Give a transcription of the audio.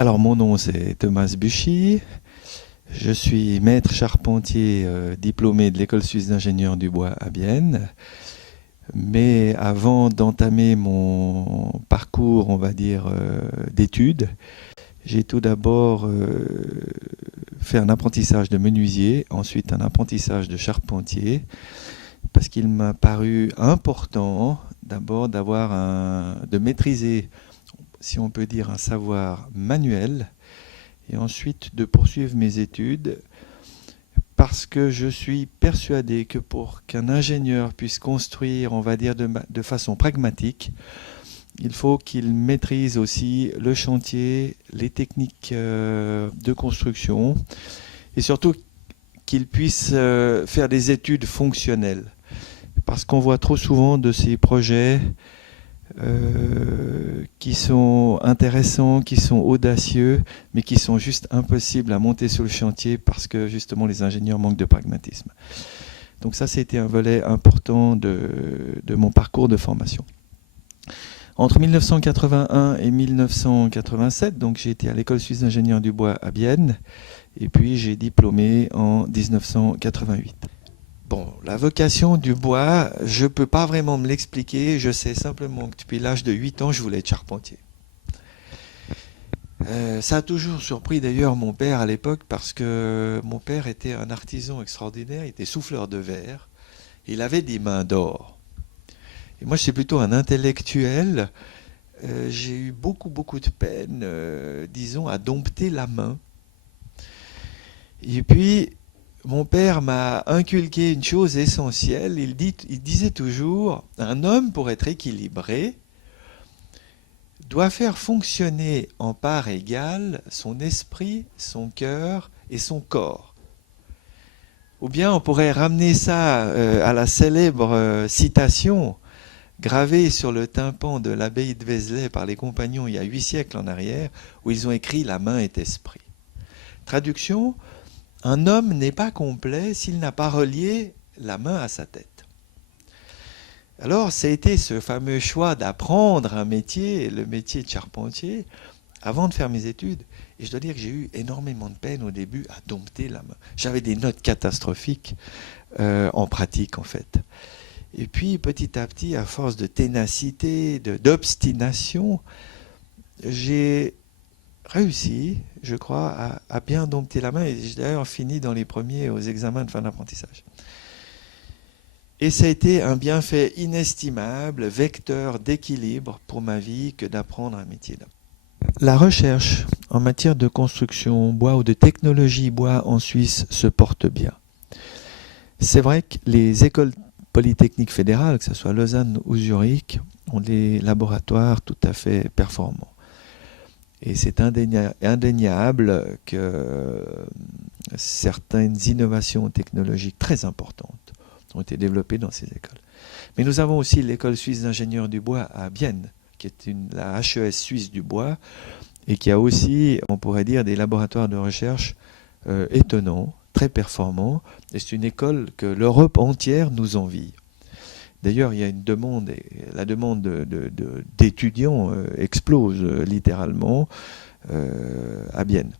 Alors, mon nom, c'est Thomas Buchy. Je suis maître charpentier diplômé de l'École suisse d'ingénieurs du bois à Bienne. Mais avant d'entamer mon parcours, on va dire, d'études, j'ai tout d'abord fait un apprentissage de menuisier, ensuite un apprentissage de charpentier, parce qu'il m'a paru important d'abord de maîtriser, si on peut dire, un savoir manuel, et ensuite de poursuivre mes études, parce que je suis persuadé que pour qu'un ingénieur puisse construire, on va dire, de façon pragmatique, il faut qu'il maîtrise aussi le chantier, les techniques de construction, et surtout qu'il puisse faire des études fonctionnelles. Parce qu'on voit trop souvent de ces projets qui sont intéressants, qui sont audacieux, mais qui sont juste impossibles à monter sur le chantier parce que justement les ingénieurs manquent de pragmatisme. Donc ça, c'était un volet important de mon parcours de formation. Entre 1981 et 1987, donc j'ai été à l'École suisse d'ingénieurs du bois à Bienne, et puis j'ai diplômé en 1988. Bon, la vocation du bois, je ne peux pas vraiment me l'expliquer. Je sais simplement que depuis l'âge de 8 ans, je voulais être charpentier. Ça a toujours surpris d'ailleurs mon père à l'époque parce que mon père était un artisan extraordinaire, il était souffleur de verre, il avait des mains d'or. Et moi, je suis plutôt un intellectuel. J'ai eu beaucoup de peine, disons, à dompter la main. Et puis, mon père m'a inculqué une chose essentielle. Il disait toujours, un homme pour être équilibré doit faire fonctionner en part égale son esprit, son cœur et son corps. Ou bien on pourrait ramener ça à la célèbre citation gravée sur le tympan de l'abbaye de Vézelay par les compagnons il y a 8 siècles en arrière, où ils ont écrit « La main est esprit ». Traduction, un homme n'est pas complet s'il n'a pas relié la main à sa tête. Alors, ça a été ce fameux choix d'apprendre un métier, le métier de charpentier, avant de faire mes études. Et je dois dire que j'ai eu énormément de peine au début à dompter la main. J'avais des notes catastrophiques en pratique, en fait. Et puis, petit à petit, à force de ténacité, d'obstination, j'ai réussi, je crois, à bien dompter la main. Et j'ai d'ailleurs fini dans les premiers aux examens de fin d'apprentissage. Et ça a été un bienfait inestimable, vecteur d'équilibre pour ma vie que d'apprendre un métier là. La recherche en matière de construction bois ou de technologie bois en Suisse se porte bien. C'est vrai que les écoles polytechniques fédérales, que ce soit Lausanne ou Zurich, ont des laboratoires tout à fait performants. Et c'est indéniable que certaines innovations technologiques très importantes ont été développées dans ces écoles. Mais nous avons aussi l'École suisse d'ingénieurs du bois à Bienne, qui est la HES suisse du bois, et qui a aussi, on pourrait dire, des laboratoires de recherche étonnants, très performants. Et c'est une école que l'Europe entière nous envie. D'ailleurs, il y a une demande, la demande d'étudiants explose littéralement à Bienne.